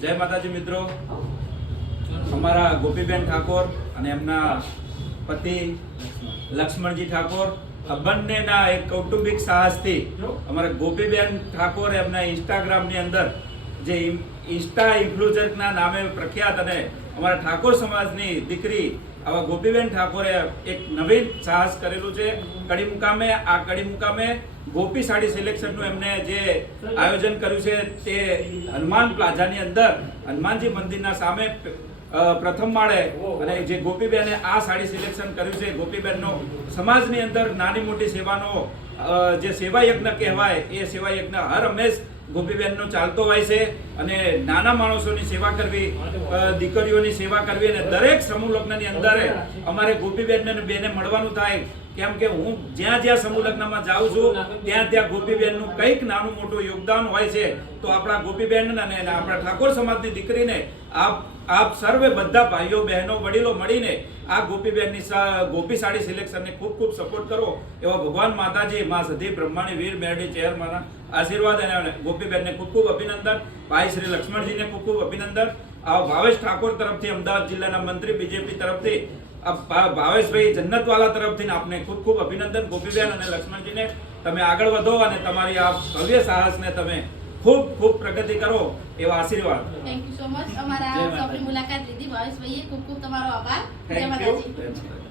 જય માતાજી મિત્રો, અમારા ગોપીબેન ઠાકોર અને એમના પતિ લક્ષ્મણજી ઠાકોર આ બંનેના એક કૌટુંબિક સાહસથી અમારા ગોપીબેન ઠાકોર એમના ઇન્સ્ટાગ્રામની અંદર જે ઇન્સ્ટા ઇન્ફ્લુએન્સરના નામે પ્રખ્યાત અને અમારા ઠાકોર સમાજની દીકરી આવા ગોપીબેન ઠાકોરે એક નવીન સાહસ કરેલું છે. કડી મુકામે ગોપી સાડી સિલેક્શનનું એમને જે આયોજન કર્યું છે તે હનુમાન પ્લાઝાની અંદર હનુમાનજી મંદિરના સામે પ્રથમ માળે અને જે ગોપીબેને આ સાડી સિલેક્શન કર્યું છે. ગોપીબેનનો સમાજની અંદર નાની મોટી સેવાનો જે સેવા યજ્ઞ કહેવાય એ સેવા યજ્ઞ હર હંમેશ ગોપીબેનનો ચાલતો હોય છે અને નાના માણસોની સેવા કરવી, દીકરીઓની સેવા કરવી અને દરેક સમૂહ લગ્નની અંદર અમારે ગોપીબેનને બેને મળવાનું થાય. કેમ કે હું જ્યાં સમૂહ લગ્નમાં જાઉં છું ત્યાં ગોપીબેનનું કંઈક નાનું મોટું યોગદાન હોય છે. તો આપણા ગોપીબેન અને આપણા ઠાકોર સમાજની દીકરીને આપ સર્વે બધા ભાઈઓ બહેનો વડીલો મળીને આ ગોપીબેનની ગોપી સાડી સિલેક્શનને ખૂબ ખૂબ સપોર્ટ કરો એવા ભગવાન માતાજી મા સધી બ્રહ્માણી વીર મેરડી ચેરમાના આશીર્વાદ અને ગોપીબેનને ખૂબ ખૂબ અભિનંદન. ભાઈ શ્રી લક્ષ્મણજીને ખૂબ ખૂબ અભિનંદન. આ ભાવેશ ઠાકોર તરફથી અમદાવાદ જિલ્લાના મંત્રી બીજેપી તરફથી ભાવેશભાઈ જન્નતવાલા તરફથી આપને ખૂબ ખૂબ અભિનંદન. ગોપીબેન અને લક્ષ્મણજીને તમે આગળ વધો અને તમારી આ ભવ્ય સાહસને તમે ખૂબ ખૂબ પ્રગતિ કરો એવા આશીર્વાદ. Thank you so much. અમારા શોપની મુલાકાત લીધી ભાવેશભાઈએ ખૂબ ખૂબ તમારો આભાર. જય માતાજી.